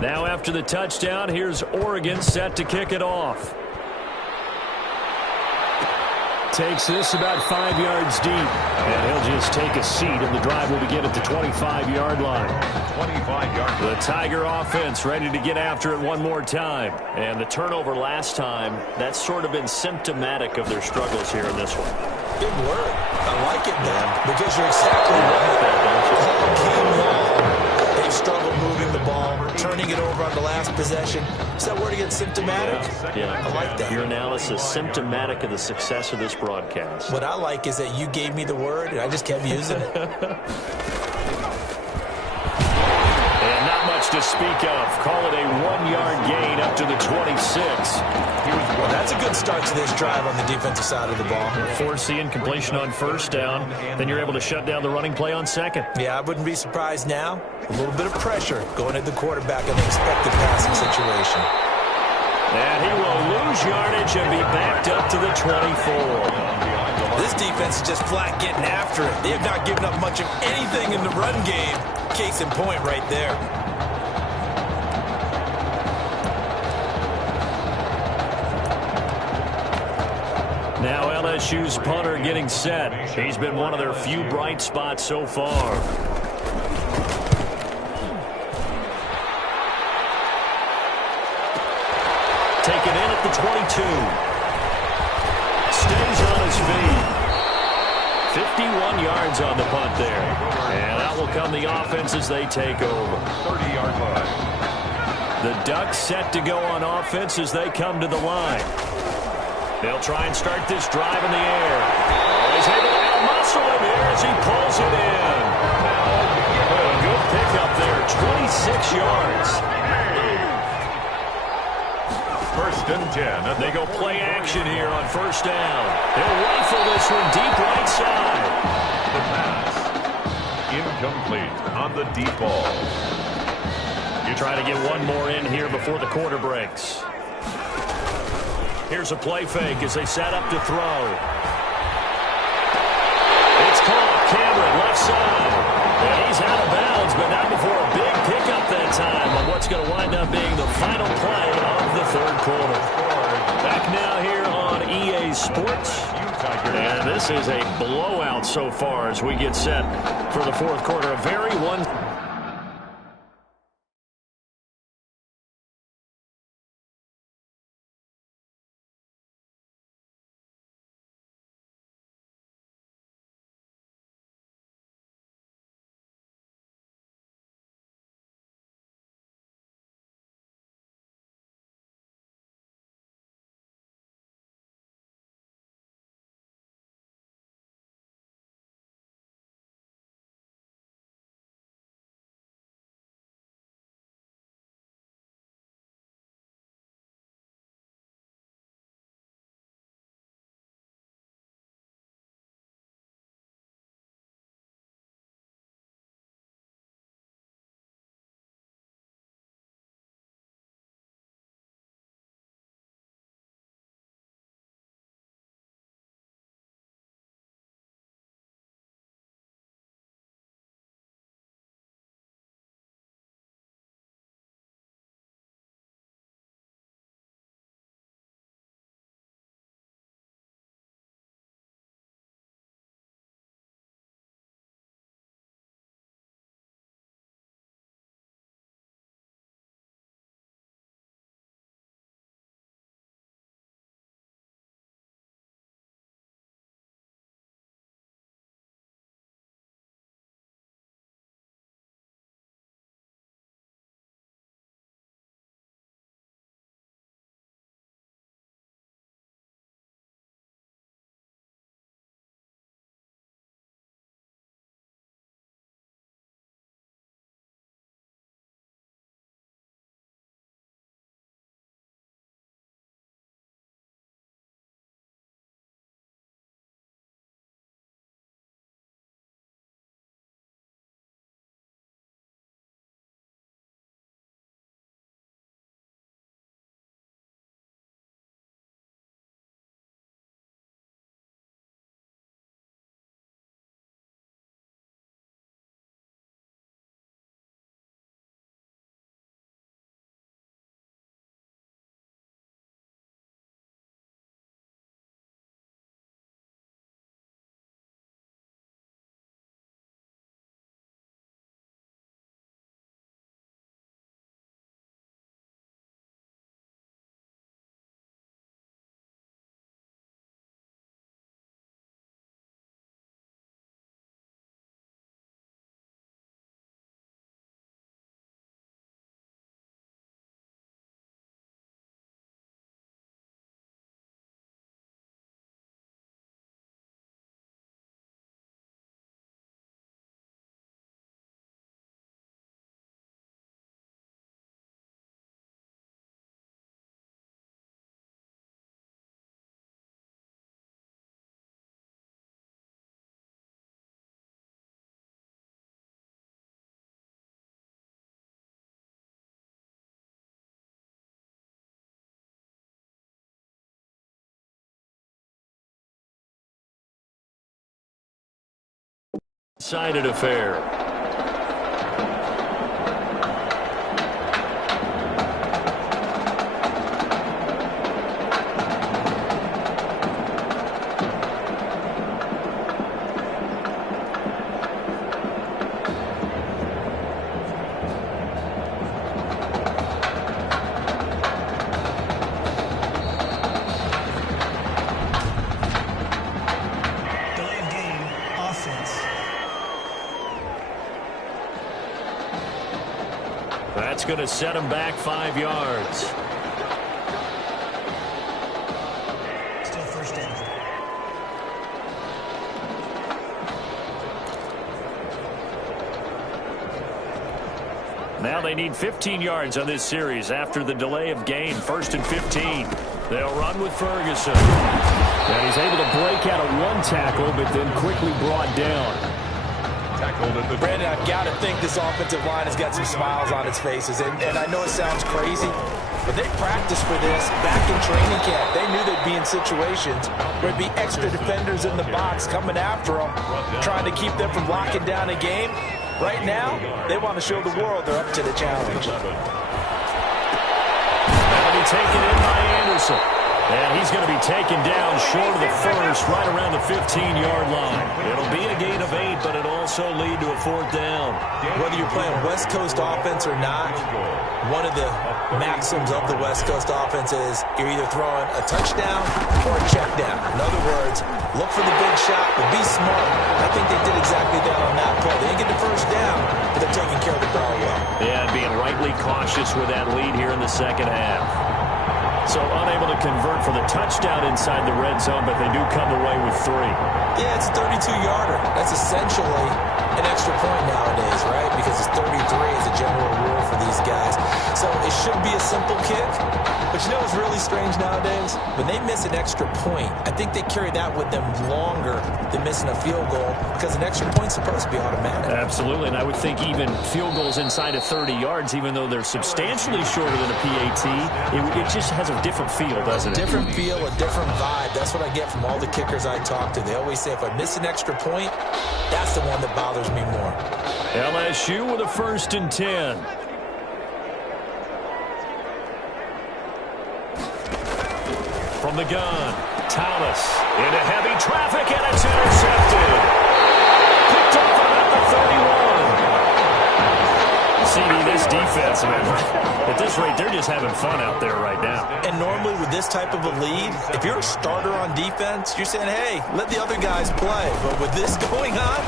Now after the touchdown, here's Oregon set to kick it off. Takes this about 5 yards deep. And he'll just take a seat, and the drive will begin at the 25-yard line. 25-yard line. The Tiger offense ready to get after it one more time. And the turnover last time, that's sort of been symptomatic of their struggles here in this one. Good word. I like it now because you're exactly right. All game long, they've struggled moving the ball, turning it over on the last possession. Is that word again, symptomatic? Yeah. I like that. Your analysis, symptomatic of the success of this broadcast. What I like is that you gave me the word, and I just kept using it. And not much to speak of. Call it a 1-yard gain up to the 26. Well, that's a good start to this drive on the defensive side of the ball. Force the incompletion on first down. Then you're able to shut down the running play on second. Yeah, I wouldn't be surprised now. A little bit of pressure going at the quarterback in the expected passing situation. And he will lose yardage and be backed up to the 24. This defense is just flat getting after it. They have not given up much of anything in the run game. Case in point right there. Now LSU's punter getting set. He's been one of their few bright spots so far. Taken in at the 22. Stays on his feet. 51 yards on the punt there. And out will come the offense as they take over. 30-yard line. The Ducks set to go on offense as they come to the line. They'll try and start this drive in the air. He's able to out-muscle him here as he pulls it in. A good pickup there, 26 yards. First and 10. They go play action here on first down. They'll rifle this one deep right side. The pass. Incomplete on the deep ball. You try to get one more in here before the quarter breaks. Here's a play fake as they set up to throw. It's caught. Cameron left side. And he's out of bounds, but not before a big pickup that time on what's going to wind up being the final play of the third quarter. Back now here on EA Sports. And this is a blowout so far as we get set for the fourth quarter. A very one. Sided affair. That's going to set him back 5 yards. Still first down. Now they need 15 yards on this series after the delay of game. 1st and 15. They'll run with Ferguson. And he's able to break out of one tackle, but then quickly brought down. Brandon, I've got to think this offensive line has got some smiles on its faces. And I know it sounds crazy, but they practiced for this back in training camp. They knew they'd be in situations where there'd be extra defenders in the box coming after them, trying to keep them from locking down a game. Right now, they want to show the world they're up to the challenge. That'll be taken in by Anderson. And he's going to be taken down short of the first, right around the 15-yard line. It'll be a gain of 8, but it'll also lead to a 4th down. Whether you're playing West Coast offense or not, one of the maxims of the West Coast offense is you're either throwing a touchdown or a check down. In other words, look for the big shot, but be smart. I think they did exactly that on that play. They didn't get the first down, but they're taking care of the ball well. Yeah, and being rightly cautious with that lead here in the second half. So unable to convert for the touchdown inside the red zone, but they do come away with 3. Yeah, it's a 32-yarder. That's essentially an extra point nowadays, right? Because it's 33 as a general rule for these guys. So it should be a simple kick. But you know what's really strange nowadays? When they miss an extra point, I think they carry that with them longer than missing a field goal because an extra point's supposed to be automatic. Absolutely, and I would think even field goals inside of 30 yards, even though they're substantially shorter than a PAT, it just has a different feel, doesn't it? Different feel, a different vibe. That's what I get from all the kickers I talk to. They always say if I miss an extra point, that's the one that bothers me more. LSU with a 1st and 10. From the gun, Thomas into heavy traffic, and it's intercepted. Picked off about the 31. CD, this defense, man, at this rate, they're just having fun out there right now. And normally with this type of a lead, if you're a starter on defense, you're saying, hey, let the other guys play. But with this going on,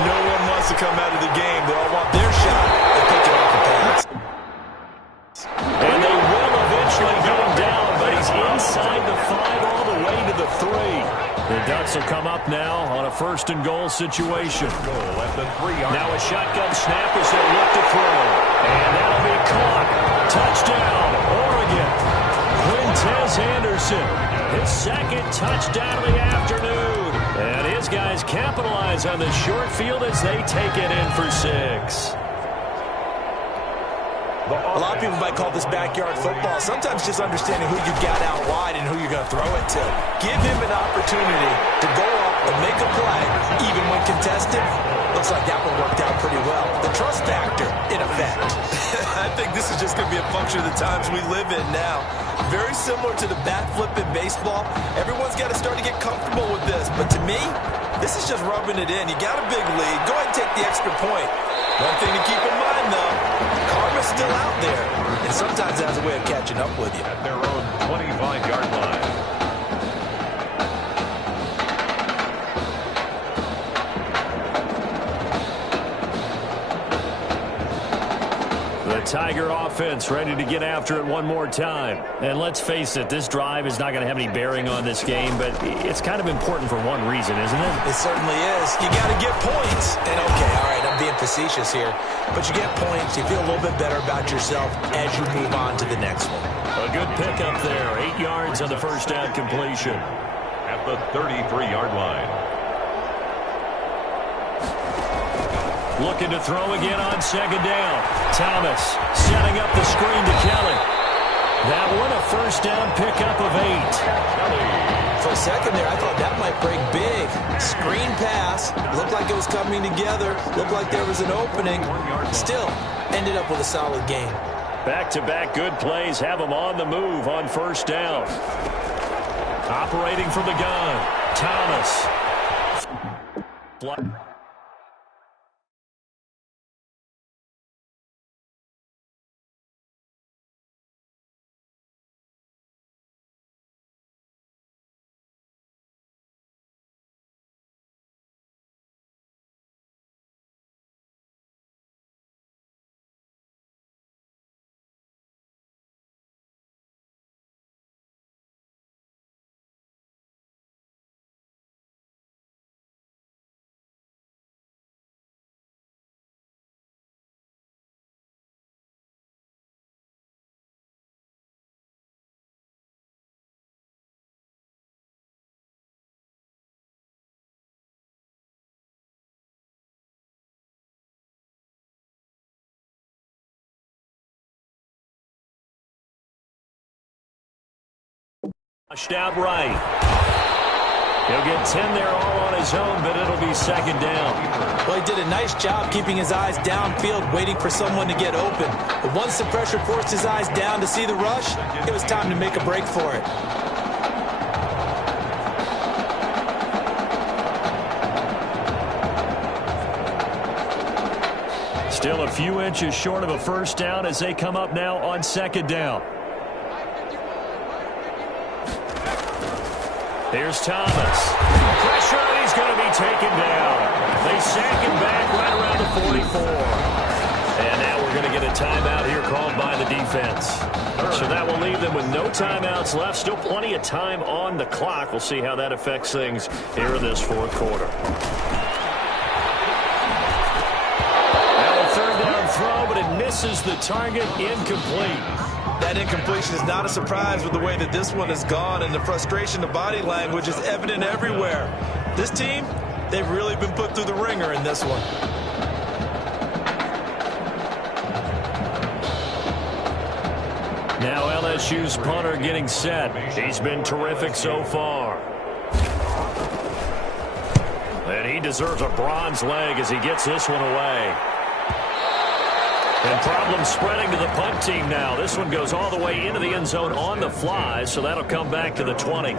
no one wants to come out of the game. They all want their shot and pick it off the pass. And they will eventually go him down, but he's inside the 5 all the way to the 3. The Ducks will come up now on a 1st and goal situation. Now a shotgun snap as they look to throw. And that'll be caught. Touchdown, Oregon. Quintez Anderson, his 2nd touchdown of the afternoon. And his guys capitalize on the short field as they take it in for 6. A lot of people might call this backyard football. Sometimes just understanding who you got out wide and who you're going to throw it to. Give him an opportunity to go up and make a play, even when contested. Looks like that one worked out pretty well. The trust factor, in effect. I think this is just going to be a function of the times we live in now. Very similar to the bat flip in baseball. Everyone's got to start to get comfortable with this. But to me, this is just rubbing it in. You got a big lead. Go ahead and take the extra point. One thing to keep in mind, though, karma's still out there, and sometimes it has a way of catching up with you. At their own 25-yard line. The Tiger offense ready to get after it one more time. And let's face it, this drive is not going to have any bearing on this game, but it's kind of important for one reason, isn't it? It certainly is. You got to get points. And okay, all right, I'm being facetious here, but you get points, you feel a little bit better about yourself as you move on to the next one. A good pickup there, 8 yards on the 1st down completion. At the 33-yard line. Looking to throw again on 2nd down. Thomas setting up the screen to Kelly. That one a 1st down pickup of 8. For a second there, I thought that might break big. Screen pass. Looked like it was coming together. Looked like there was an opening. Still, ended up with a solid game. Back-to-back good plays have them on the move on first down. Operating from the gun, Thomas. Pushed out right. He'll get 10 there all on his own, but it'll be second down. Well, he did a nice job keeping his eyes downfield, waiting for someone to get open. But once the pressure forced his eyes down to see the rush, it was time to make a break for it. Still a few inches short of a first down as they come up now on second down. Here's Thomas. Pressure, and he's going to be taken down. They sack him back right around the 44. And now we're going to get a timeout here called by the defense. So that will leave them with no timeouts left. Still plenty of time on the clock. We'll see how that affects things here in this fourth quarter. Now a third down throw, but it misses the target. Incomplete. That incompletion is not a surprise with the way that this one has gone, and the frustration, the body language is evident everywhere. This team, they've really been put through the ringer in this one. Now LSU's punter getting set. He's been terrific so far. And he deserves a bronze leg as he gets this one away. And problems spreading to the punt team now. This one goes all the way into the end zone on the fly, so that'll come back to the 20.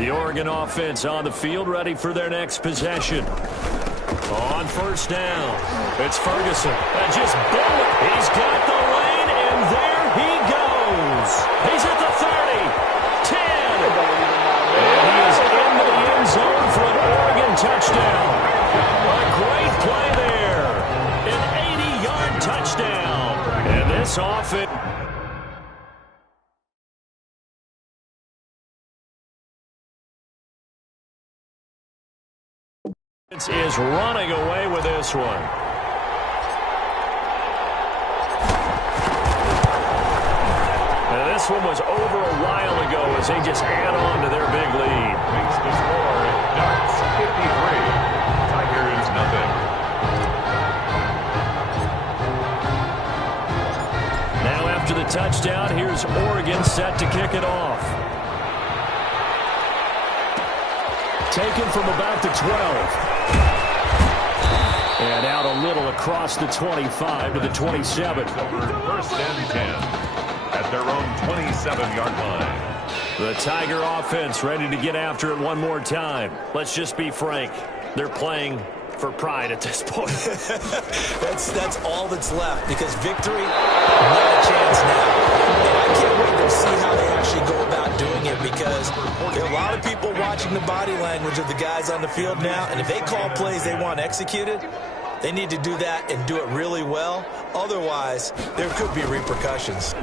The Oregon offense on the field, ready for their next possession. On first down, it's Ferguson. And just bullet. He's got the lane, and there he goes. He's at the 30, 10. And he is into the end zone for an Oregon touchdown. A great play there. An 80-yard touchdown. And this offense is running away with this one. Now this one was over a while ago as they just add on to their big lead. Makes the score Ducks 53. Tigers nothing. Now after the touchdown, here's Oregon set to kick it off. Taken from about the 12. And out a little across the 25 to the 27. First and 10 at their own 27-yard line. The Tiger offense ready to get after it one more time. Let's just be frank. They're playing for pride at this point. That's all that's left, because victory, not a chance now. And I can't wait to see how they actually go about doing it, because there are a lot of people watching the body language of the guys on the field now, and if they call plays they want executed, they need to do that and do it really well. Otherwise, there could be repercussions.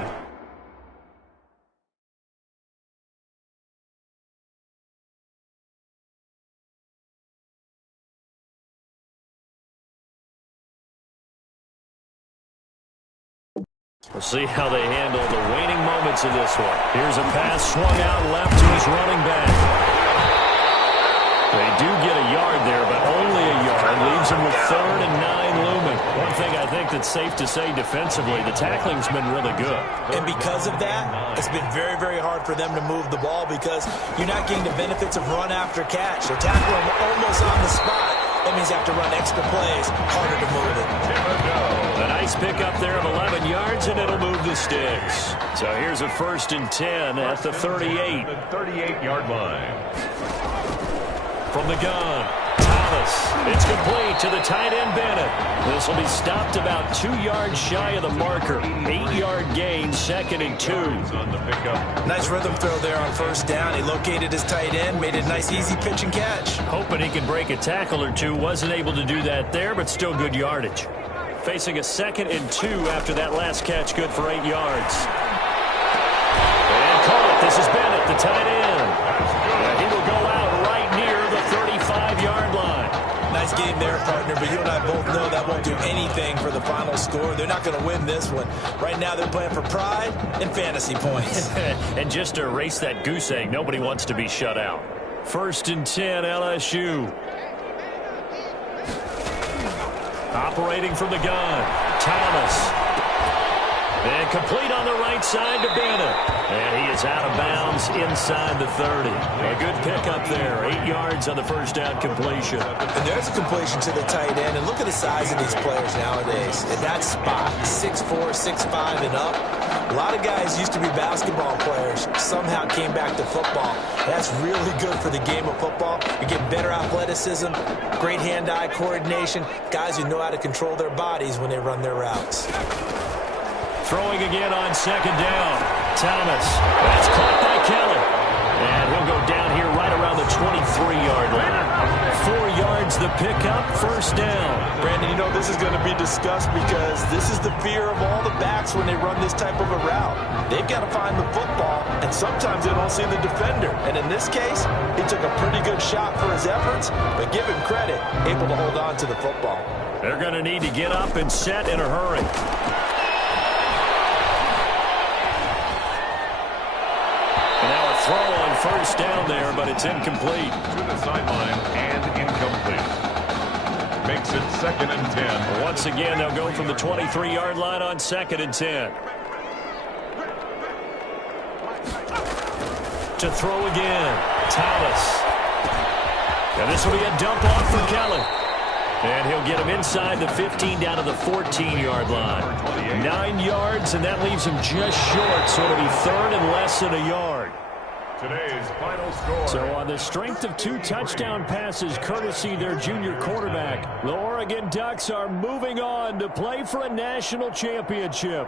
We'll see how they handle the waning moments of this one. Here's a pass swung out left to his running back. They do get a yard there, but only a yard. Leaves him with 3rd and 9 looming. One thing I think that's safe to say defensively, the tackling's been really good. And because of that, it's been very, very hard for them to move the ball because you're not getting the benefits of run after catch. They're tackling almost on the spot. That means you have to run extra plays, harder to move it. A nice pickup there of 11 yards, and it'll move the sticks. So here's a 1st and 10 at the 38. The 38-yard line. From the gun, Thomas. It's complete to the tight end, Bennett. This will be stopped about 2 yards shy of the marker. 8-yard gain, 2nd and 2. On the pickup. Nice rhythm throw there on 1st down. He located his tight end, made a nice easy pitch and catch. Hoping he can break a tackle or two. Wasn't able to do that there, but still good yardage. Facing a 2nd and 2 after that last catch, good for 8 yards. And caught. This is Bennett, the tight end. And he will go out right near the 35-yard line. Nice game there, partner, but you and I both know that won't do anything for the final score. They're not going to win this one. Right now they're playing for pride and fantasy points. And just to erase that goose egg, nobody wants to be shut out. 1st and 10, LSU. Operating from the gun, Thomas. And complete on the right side to Bennett. And he is out of bounds inside the 30. A good pickup there. 8 yards on the 1st down completion. And there's a completion to the tight end. And look at the size of these players nowadays. At that spot, 6'4", 6'5", and up. A lot of guys used to be basketball players, somehow came back to football. That's really good for the game of football. You get better athleticism, great hand-eye coordination, guys who know how to control their bodies when they run their routes. Throwing again on 2nd down. Thomas. That's caught by Kelly. And he'll go down here right around the 23-yard line. 4 yards the pickup, 1st down. Brandon, you know this is going to be discussed because this is the fear of all the backs when they run this type of a route. They've got to find the football, and sometimes they don't see the defender. And in this case, he took a pretty good shot for his efforts, but give him credit, able to hold on to the football. They're going to need to get up and set in a hurry. Throw on 1st down there, but it's incomplete. To the sideline and incomplete. Makes it 2nd and 10. Once again, they'll go from the 23-yard line on 2nd and 10. To throw again, Thomas. And this will be a dump off for Kelly. And he'll get him inside the 15 down to the 14-yard line. 9 yards, and that leaves him just short, so it'll be 3rd and less than a yard. Today's final score. So on the strength of 2 touchdown passes, courtesy their junior quarterback, the Oregon Ducks are moving on to play for a national championship.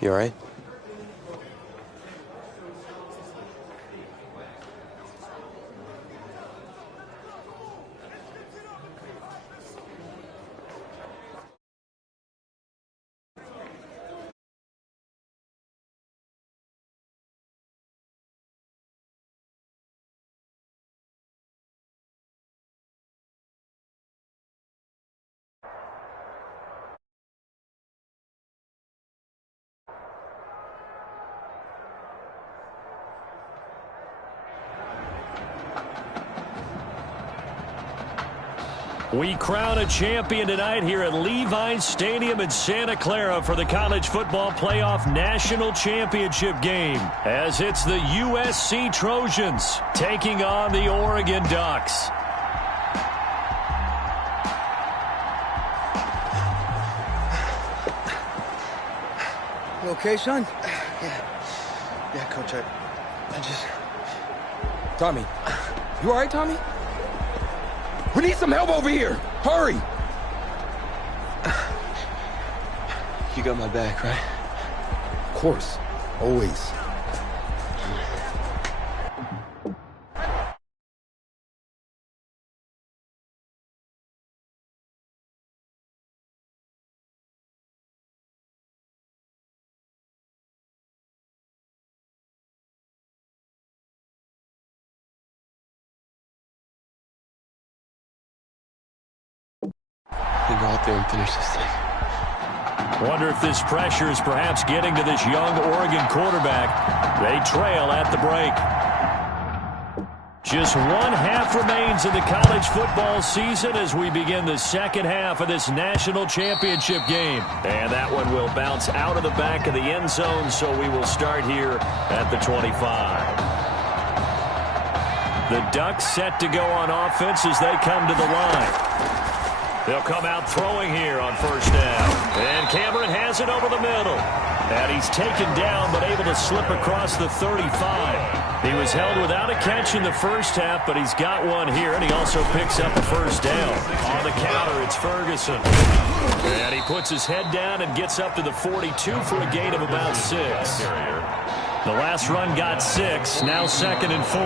You all right? We crown a champion tonight here at Levi's Stadium in Santa Clara for the College Football Playoff National Championship game, as it's the USC Trojans taking on the Oregon Ducks. You okay, son? Yeah, Coach, I just... Tommy. You all right, Tommy? We need some help over here! Hurry! You got my back, right? Of course. Always. We go out there and finish this thing. Wonder if this pressure is perhaps getting to this young Oregon quarterback. They trail at the break. Just one half remains in the college football season as we begin the second half of this national championship game. And that one will bounce out of the back of the end zone, so we will start here at the 25. The Ducks set to go on offense as they come to the line. They'll come out throwing here on first down. And Cameron has it over the middle. And he's taken down but able to slip across the 35. He was held without a catch in the first half, but he's got one here, and he also picks up a first down. On the counter, it's Ferguson. And he puts his head down and gets up to the 42 for a gain of about 6. The last run got 6, now 2nd and 4.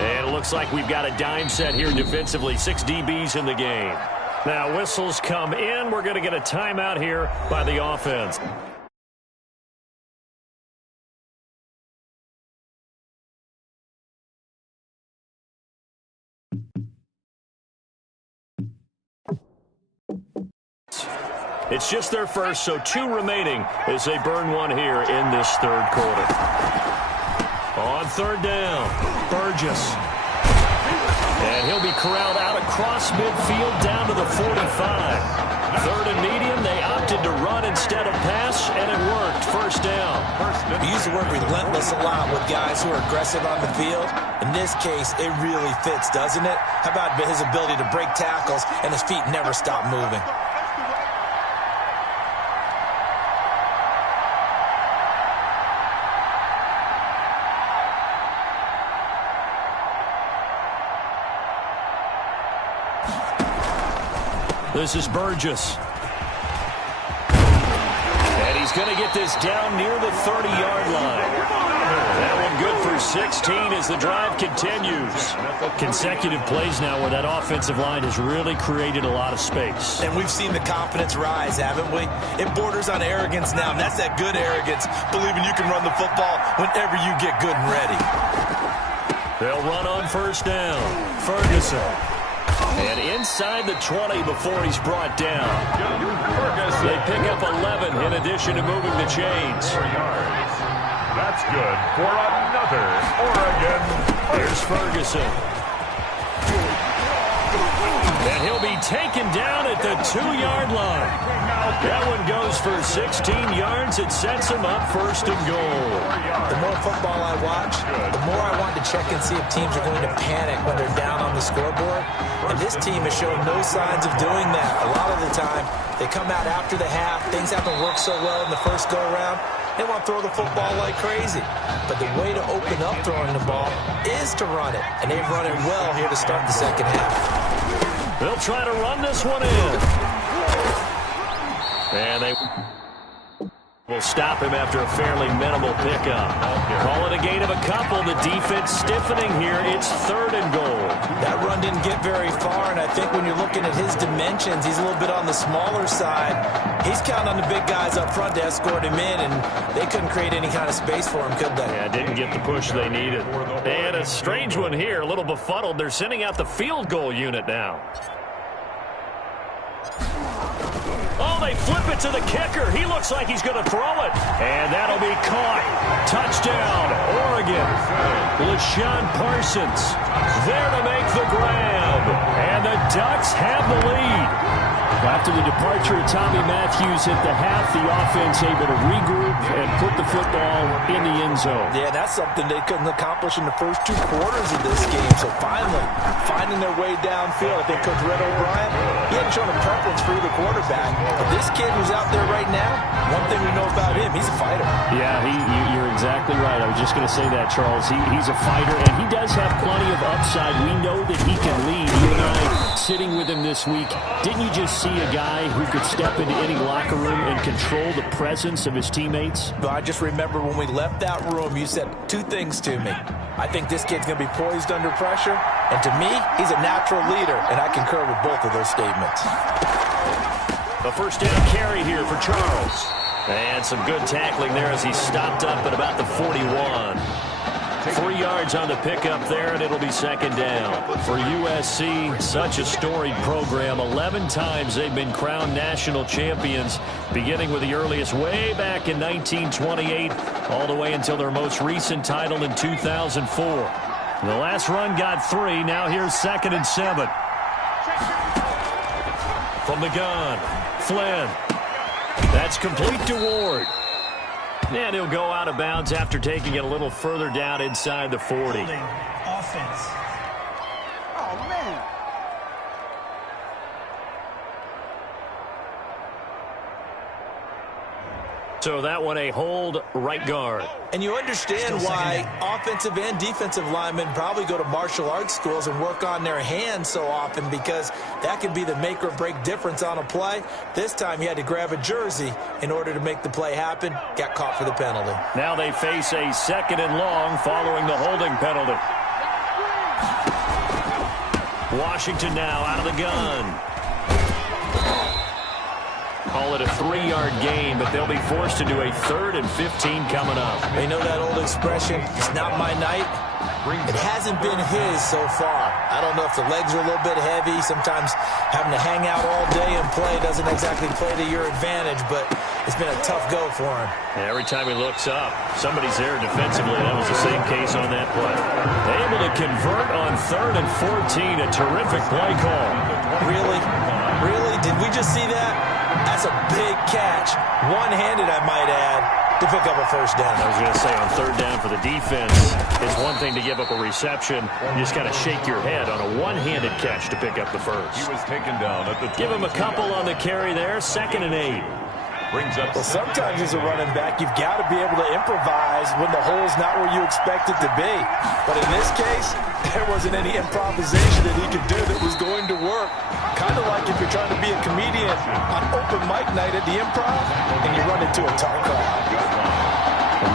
And it looks like we've got a dime set here defensively. 6 DBs in the game. Now whistles come in. We're going to get a timeout here by the offense. It's just their first, so 2 remaining as they burn one here in this third quarter. On third down, Burgess. And he'll be corralled out across midfield down to the 45. Third and medium, they opted to run instead of pass, and it worked. First down. We use the word relentless a lot with guys who are aggressive on the field. In this case, it really fits, doesn't it? How about his ability to break tackles and his feet never stop moving? This is Burgess. And he's going to get this down near the 30-yard line. That one good for 16 as the drive continues. Consecutive plays now where that offensive line has really created a lot of space. And we've seen the confidence rise, haven't we? It borders on arrogance now, and that's that good arrogance, believing you can run the football whenever you get good and ready. They'll run on first down. Ferguson. And inside the 20 before he's brought down. They pick up 11 in addition to moving the chains. 4 yards. That's good for another Oregon. Here's Ferguson. And he'll be taken down at the 2-yard line. That one goes for 16 yards. It sets him up first and goal. The more football I watch, the more I want to check and see if teams are going to panic when they're down on the scoreboard. And this team has shown no signs of doing that. A lot of the time, they come out after the half. Things haven't worked so well in the first go-around. They want to throw the football like crazy. But the way to open up throwing the ball is to run it. And they've run it well here to start the second half. They'll try to run this one in. And they will stop him after a fairly minimal pickup. Call it a gain of a couple. The defense stiffening here. It's 3rd and goal. That run didn't get very far, and I think when you're looking at his dimensions, he's a little bit on the smaller side. He's counting on the big guys up front to escort him in, and they couldn't create any kind of space for him, could they? Yeah, didn't get the push they needed. And a strange one here, a little befuddled. They're sending out the field goal unit now. Oh, they flip it to the kicker. He looks like he's going to throw it. And that'll be caught. Touchdown, Oregon. LaShawn Parsons there to make the grab. And the Ducks have the lead. After the departure of Tommy Matthews at the half, the offense able to regroup and put the football in the end zone. Yeah, that's something they couldn't accomplish in the first 2 quarters of this game. So finally, finding their way downfield. I think Coach Red O'Brien, he hadn't shown a preference for either quarterback. But this kid who's out there right now, one thing we know about him, he's a fighter. Yeah, you're exactly right. I was just going to say that, Charles. He's a fighter, and he does have plenty of upside. We know that he can lead. You and I, sitting with him this week, didn't you just see a guy who could step into any locker room and control the presence of his teammates? But I just remember when we left that room, you said 2 things to me. I think this kid's going to be poised under pressure, and to me, he's a natural leader, and I concur with both of those statements. A first down carry here for Charles. And some good tackling there as he stopped up at about the 41. 3 yards on the pickup there, and it'll be second down. For USC, such a storied program. 11 times they've been crowned national champions, beginning with the earliest way back in 1928, all the way until their most recent title in 2004. The last run got 3. Now here's 2nd and 7. From the gun, Flynn. That's complete to Ward. And he'll go out of bounds after taking it a little further down inside the 40. Offense. Oh, man. So that one a hold, right guard. And you understand why offensive and defensive linemen probably go to martial arts schools and work on their hands so often, because that can be the make or break difference on a play. This time he had to grab a jersey in order to make the play happen. Got caught for the penalty. Now they face a 2nd and long following the holding penalty. Washington now out of the gun. Call it a 3-yard gain, but they'll be forced to do a 3rd and 15 coming up. They know that old expression, it's not my night. It hasn't been his so far. I don't know if the legs are a little bit heavy. Sometimes having to hang out all day and play doesn't exactly play to your advantage, but it's been a tough go for him. Every time he looks up, somebody's there defensively. That was the same case on that play. Able to convert on 3rd and 14. A terrific play call. Really? Really? Did we just see that? That's a big catch. One-handed, I might add, to pick up a first down. I was going to say, on 3rd down for the defense, it's one thing to give up a reception. You just got to shake your head on a one-handed catch to pick up the first. He was taken down at the 22. Give him a couple on the carry there. 2nd and 8. Brings up. Well, sometimes as a running back, you've got to be able to improvise when the hole's not where you expect it to be. But in this case, there wasn't any improvisation that he could do that was going to work. Kind of like if you're trying to be a comedian on open mic night at the Improv and you run into a tough crowd.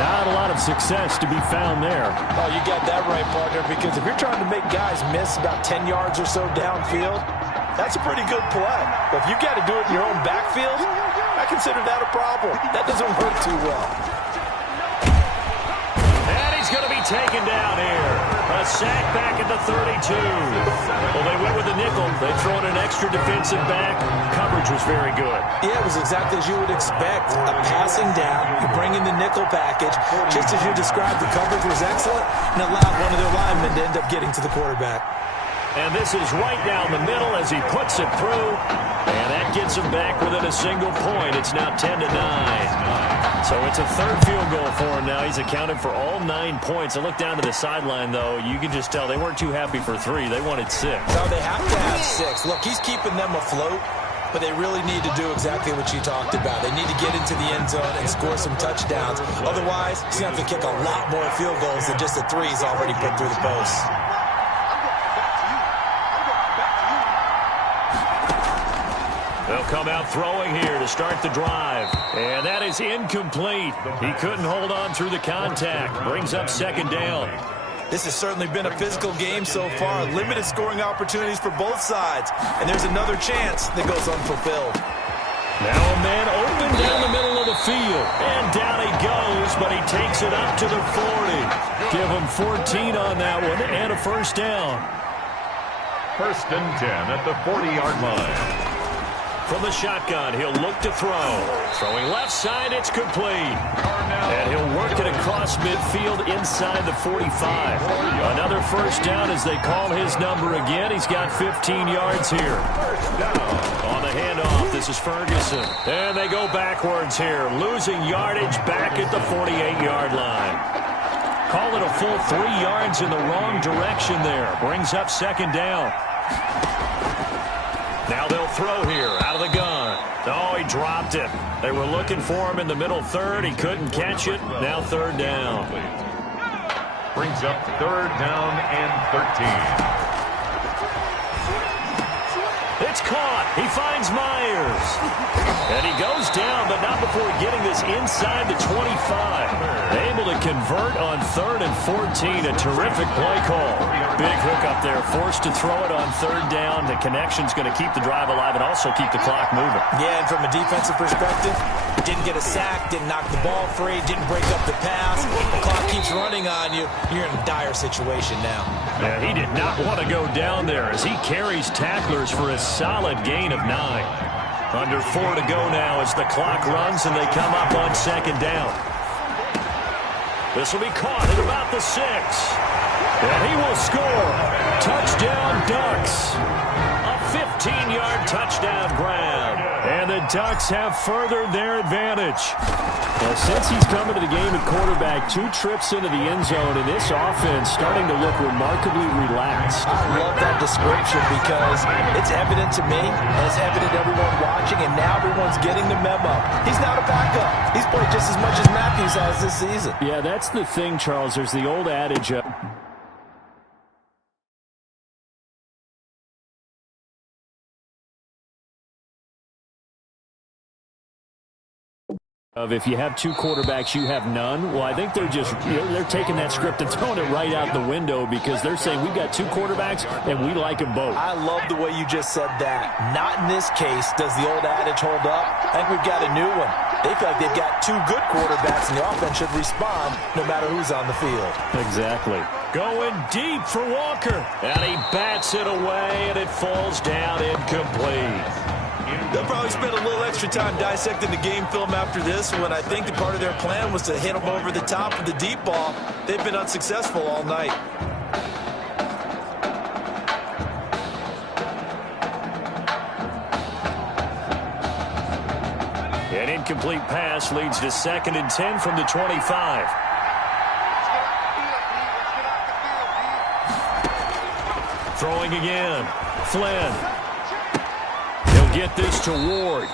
Not a lot of success to be found there. Oh, you got that right, partner, because if you're trying to make guys miss about 10 yards or so downfield, that's a pretty good play. But if you got to do it in your own backfield, I consider that a problem. That doesn't work too well. And he's going to be taken down here. A sack back at the 32. Well, they went with the nickel. They throw in an extra defensive back. Coverage was very good. Yeah, it was exactly as you would expect. A passing down, you bring in the nickel package. Just as you described, the coverage was excellent and allowed one of their linemen to end up getting to the quarterback. And this is right down the middle as he puts it through. And that gets him back within a single point. It's now 10-9. So it's a 3rd field goal for him now. He's accounted for all 9 points. I look down to the sideline, though. You can just tell they weren't too happy for 3. They wanted 6. No, they have to have 6. Look, he's keeping them afloat, but they really need to do exactly what you talked about. They need to get into the end zone and score some touchdowns. Otherwise, he's going to have to kick a lot more field goals than just the 3 he's already put through the post. They'll come out throwing here to start the drive. And that is incomplete. He couldn't hold on through the contact. Brings up 2nd down. This has certainly been a physical game so far. Limited scoring opportunities for both sides. And there's another chance that goes unfulfilled. Now a man open down the middle of the field. And down he goes, but he takes it up to the 40. Give him 14 on that one and a first down. 1st and 10 at the 40-yard line. From the shotgun, he'll look to throw. Throwing left side, it's complete. And he'll work it across midfield inside the 45. Another first down as they call his number again. He's got 15 yards here. On the handoff, this is Ferguson. And they go backwards here, losing yardage back at the 48-yard line. Call it a full 3 yards in the wrong direction there. Brings up 2nd down. Now they'll throw here out of the gun. Oh, he dropped it. They were looking for him in the middle 3rd. He couldn't catch it. Now 3rd down. Brings up 3rd down and 13. It's caught. He finds Myers. And he goes down, but not before getting this inside the 25. Able to convert on 3rd and 14. A terrific play call. Big hook up there. Forced to throw it on 3rd down. The connection's going to keep the drive alive and also keep the clock moving. Yeah, and from a defensive perspective, didn't get a sack, didn't knock the ball free, didn't break up the pass. The clock keeps running on you. You're in a dire situation now. Yeah, he did not want to go down there as he carries tacklers for a solid gain of 9. Under 4 to go now as the clock runs and they come up on 2nd down. This will be caught at about the 6. And he will score. Touchdown, Ducks. A 15-yard touchdown grab. And the Ducks have furthered their advantage. Well, since he's coming to the game at quarterback, 2 trips into the end zone, and this offense starting to look remarkably relaxed. I love that description because it's evident to me, and it's evident to everyone watching, and now everyone's getting the memo. He's not a backup. He's played just as much as Matthews has this season. Yeah, that's the thing, Charles. There's the old adage of if you have 2 quarterbacks, you have none. Well, I think they're just they're taking that script and throwing it right out the window because they're saying we've got 2 quarterbacks and we like them both. I love the way you just said that. Not in this case does the old adage hold up. I think we've got a new one. They feel like they've got 2 good quarterbacks and the offense should respond no matter who's on the field. Exactly. Going deep for Walker. And he bats it away and it falls down incomplete. They'll probably spend a little extra time dissecting the game film after this when I think the part of their plan was to hit them over the top with the deep ball. They've been unsuccessful all night. An incomplete pass leads to 2nd and 10 from the 25. Throwing again. Flynn. Get this to Ward.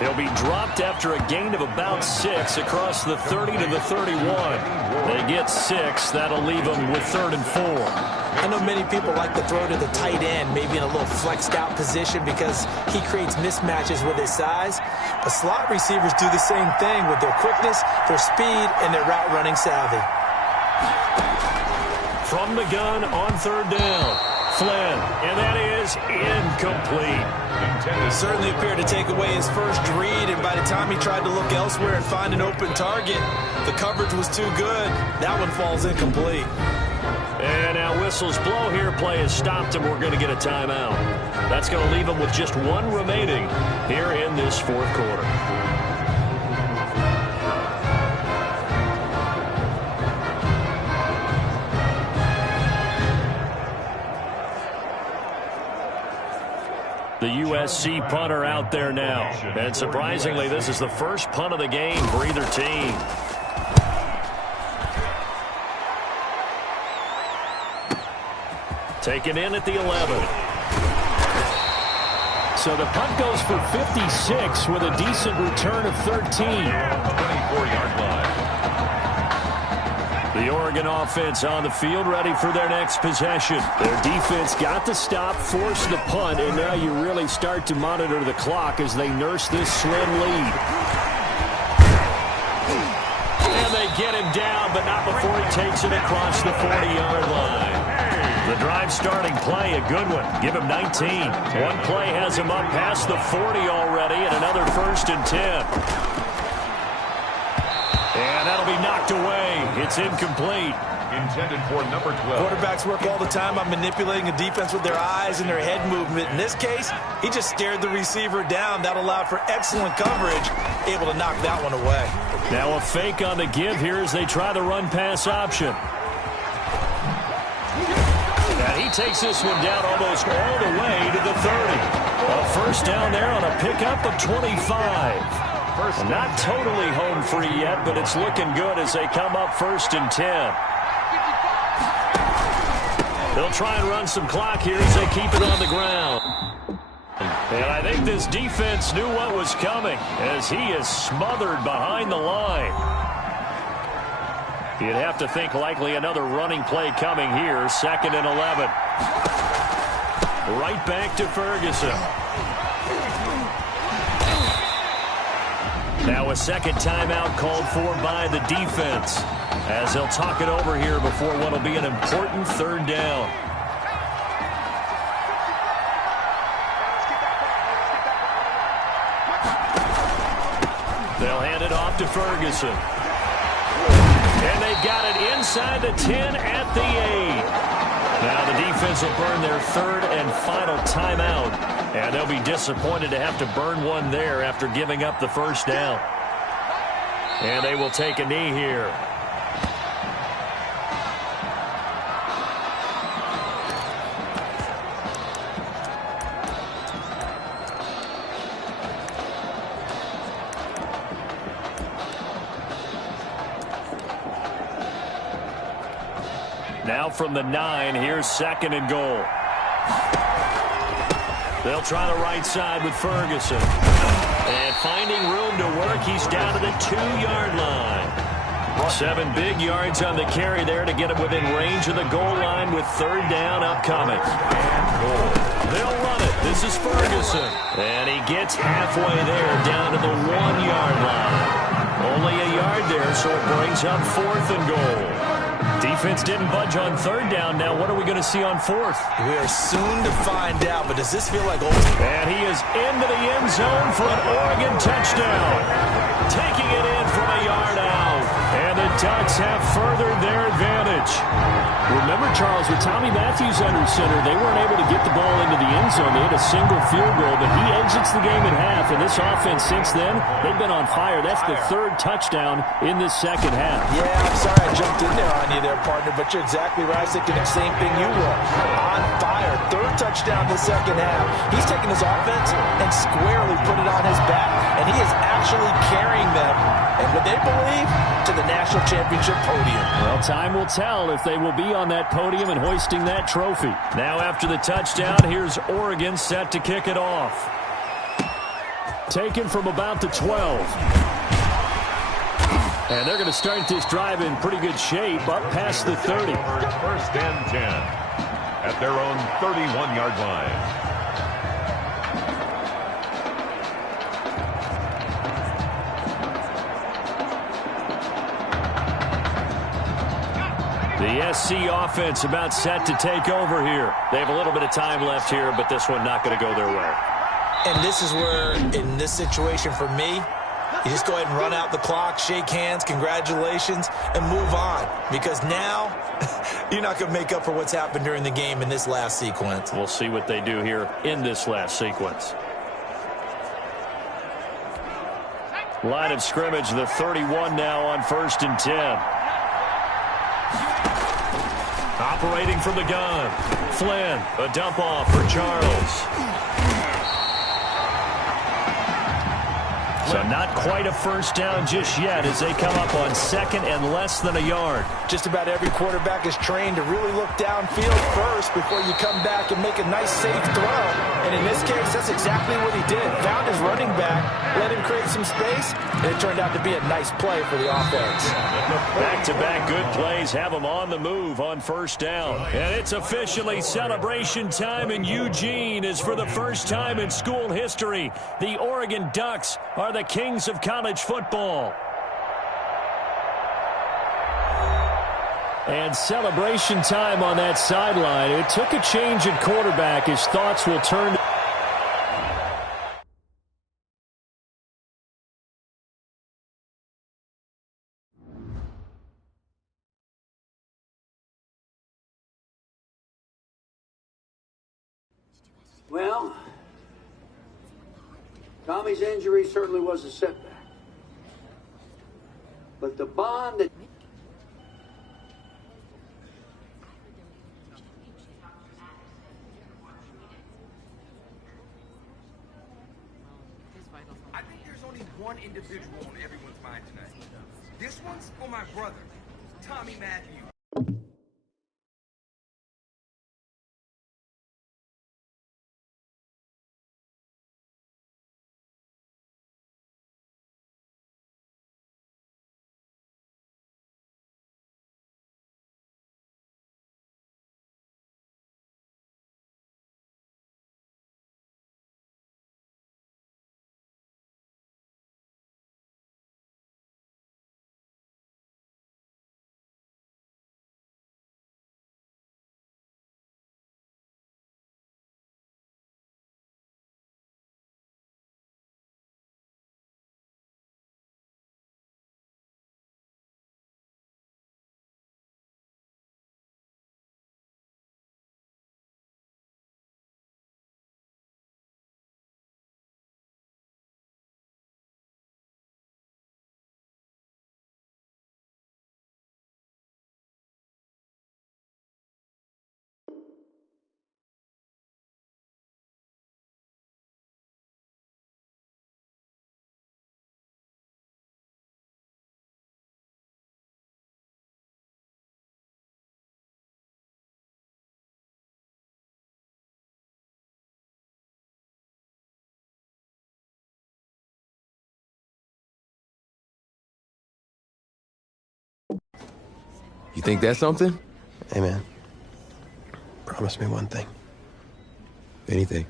He'll be dropped after a gain of about 6 across the 30 to the 31. They get 6. That'll leave them with 3rd and 4. I know many people like to throw to the tight end, maybe in a little flexed out position because he creates mismatches with his size. But slot receivers do the same thing with their quickness, their speed, and their route running savvy. From the gun on 3rd down. Flynn, and that is incomplete. It certainly appeared to take away his first read, and by the time he tried to look elsewhere and find an open target, the coverage was too good. That one falls incomplete. And now whistles blow here. Play is stopped, and we're going to get a timeout. That's going to leave him with just 1 remaining here in this 4th quarter. The USC punter out there now. And surprisingly, this is the first punt of the game for either team. Taken in at the 11. So the punt goes for 56 with a decent return of 13. 24-yard line. The Oregon offense on the field ready for their next possession. Their defense got the stop, forced the punt, and now you really start to monitor the clock as they nurse this slim lead. And they get him down, but not before he takes it across the 40-yard line. The drive starting play, a good one. Give him 19. One play has him up past the 40 already, and another 1st and 10. And that'll be knocked away. It's incomplete. Intended for number 12. Quarterbacks work all the time on manipulating a defense with their eyes and their head movement. In this case, he just stared the receiver down. That allowed for excellent coverage, able to knock that one away. Now a fake on the give here as they try the run-pass option. And he takes this one down almost all the way to the 30. A 1st down there on a pickup of 25. Not totally home free yet, but it's looking good as they come up 1st and 10. They'll try and run some clock here as they keep it on the ground. And I think this defense knew what was coming as he is smothered behind the line. You'd have to think likely another running play coming here. 2nd and 11. Right back to Ferguson. Now a 2nd timeout called for by the defense as they'll talk it over here before what will be an important 3rd down. They'll hand it off to Ferguson. And they've got it inside the 10 at the 8. Now the defense will burn their third and final timeout. And they'll be disappointed to have to burn one there after giving up the first down. And they will take a knee here. Now from the 9, here's 2nd and goal. They'll try the right side with Ferguson. And finding room to work, he's down to the 2-yard line. 7 big yards on the carry there to get him within range of the goal line with 3rd down upcoming. And goal. They'll run it. This is Ferguson. And he gets halfway there down to the 1-yard line. Only a yard there, so it brings up 4th and goal. Defense didn't budge on 3rd down. Now what are we going to see on 4th? We are soon to find out, but does this feel like ultimate? And he is into the end zone for an Oregon touchdown. Taking it in from a yard out. And the Ducks have furthered their advantage. Remember, Charles, with Tommy Matthews under center, they weren't able to get the ball into the end zone. They had a single field goal, but he exits the game at half. And this offense since then, they've been on fire. That's the 3rd touchdown in this second half. Yeah, I'm sorry I jumped in there on you there, partner, but you're exactly right. I was thinking the same thing you were. On fire. 3rd touchdown in the second half. He's taking his offense and squarely put it on his back, and he is actually carrying them, and what they believe, to the national championship podium. Well, time will tell if they will be on that podium and hoisting that trophy. Now after the touchdown, here's Oregon set to kick it off. Taken from about the 12. And they're going to start this drive in pretty good shape up past the 30. 1st and 10 at their own 31-yard line. The SC offense about set to take over here. They have a little bit of time left here, but this one not going to go their way. And this is where, in this situation for me, you just go ahead and run out the clock, shake hands, congratulations, and move on. Because now, you're not going to make up for what's happened during the game in this last sequence. We'll see what they do here in this last sequence. Line of scrimmage, the 31 now on 1st and 10. Operating from the gun. Flynn, a dump off for Charles. So not quite a first down just yet as they come up on 2nd and less than a yard. Just about every quarterback is trained to really look downfield first before you come back and make a nice, safe throw. And in this case, that's exactly what he did. Found his running back, let him create some space, and it turned out to be a nice play for the offense. Back-to-back good plays have them on the move on 1st down. And it's officially celebration time in Eugene as for the first time in school history, the Oregon Ducks are the kings of college football. And celebration time on that sideline. It took a change at quarterback. His thoughts will turn. Well, Tommy's injury certainly was a setback. But the bond that... I think there's only one individual on everyone's mind tonight. This one's for my brother, Tommy Matthews. You think that's something? Hey, man. Promise me one thing. Anything.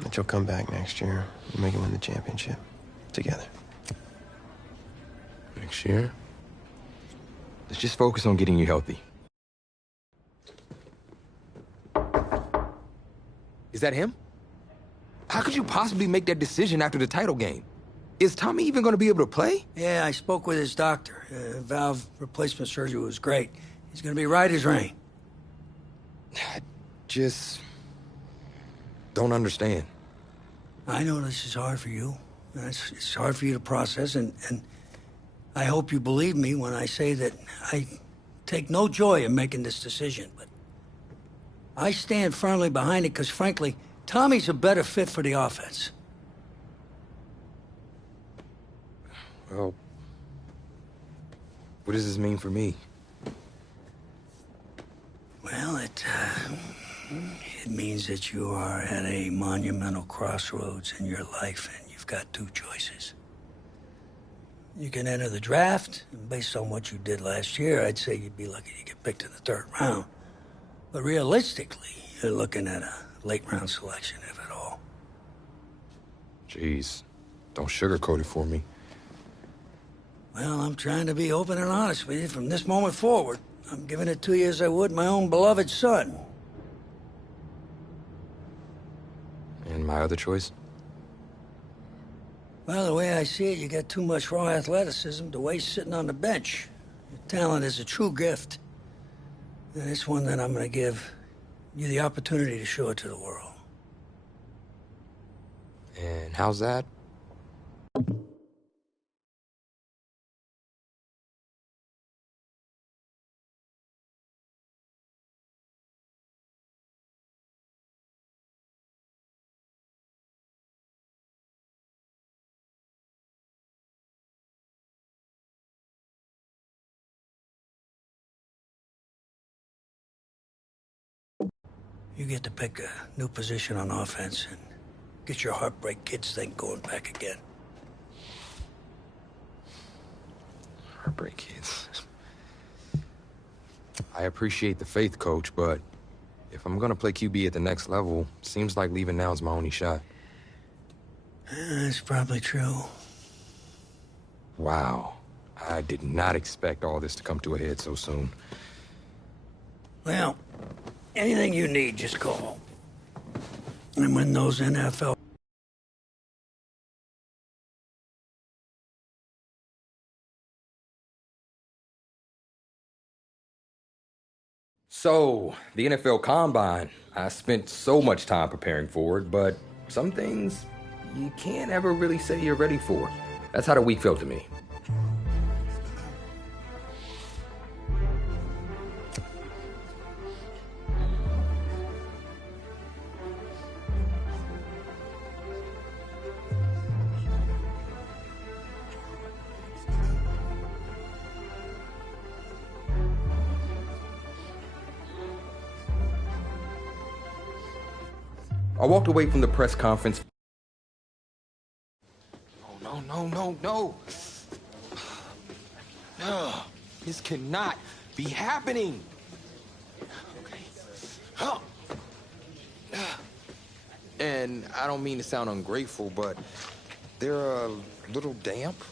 That you'll come back next year and we can win the championship. Together. Next year? Let's just focus on getting you healthy. Is that him? How could you possibly make that decision after the title game? Is Tommy even going to be able to play? Yeah, I spoke with his doctor. Valve replacement surgery was great. He's going to be right as rain. I just don't understand. I know this is hard for you. It's hard for you to process, and I hope you believe me when I say that I take no joy in making this decision, but I stand firmly behind it because, frankly, Tommy's a better fit for the offense. Well, what does this mean for me? Well, it means that you are at a monumental crossroads in your life, and you've got two choices. You can enter the draft, and based on what you did last year, I'd say you'd be lucky to get picked in the third round. But realistically, you're looking at a late-round selection, if at all. Jeez, don't sugarcoat it for me. Well, I'm trying to be open and honest with you from this moment forward. I'm giving it to you as I would my own beloved son. And my other choice? Well, the way I see it, you got too much raw athleticism to waste sitting on the bench. Your talent is a true gift. And it's one that I'm going to give you the opportunity to show it to the world. And how's that? You get to pick a new position on offense and get your heartbreak kids thing going back again. Heartbreak kids. I appreciate the faith, Coach, but if I'm gonna play QB at the next level, seems like leaving now is my only shot. That's probably true. Wow. I did not expect all this to come to a head so soon. Well, anything you need, just call. And when those NFL... So, the NFL Combine. I spent so much time preparing for it, but some things you can't ever really say you're ready for. That's how the week felt to me. I walked away from the press conference. Oh, no. No, this cannot be happening. Okay. And I don't mean to sound ungrateful, but they're a little damp.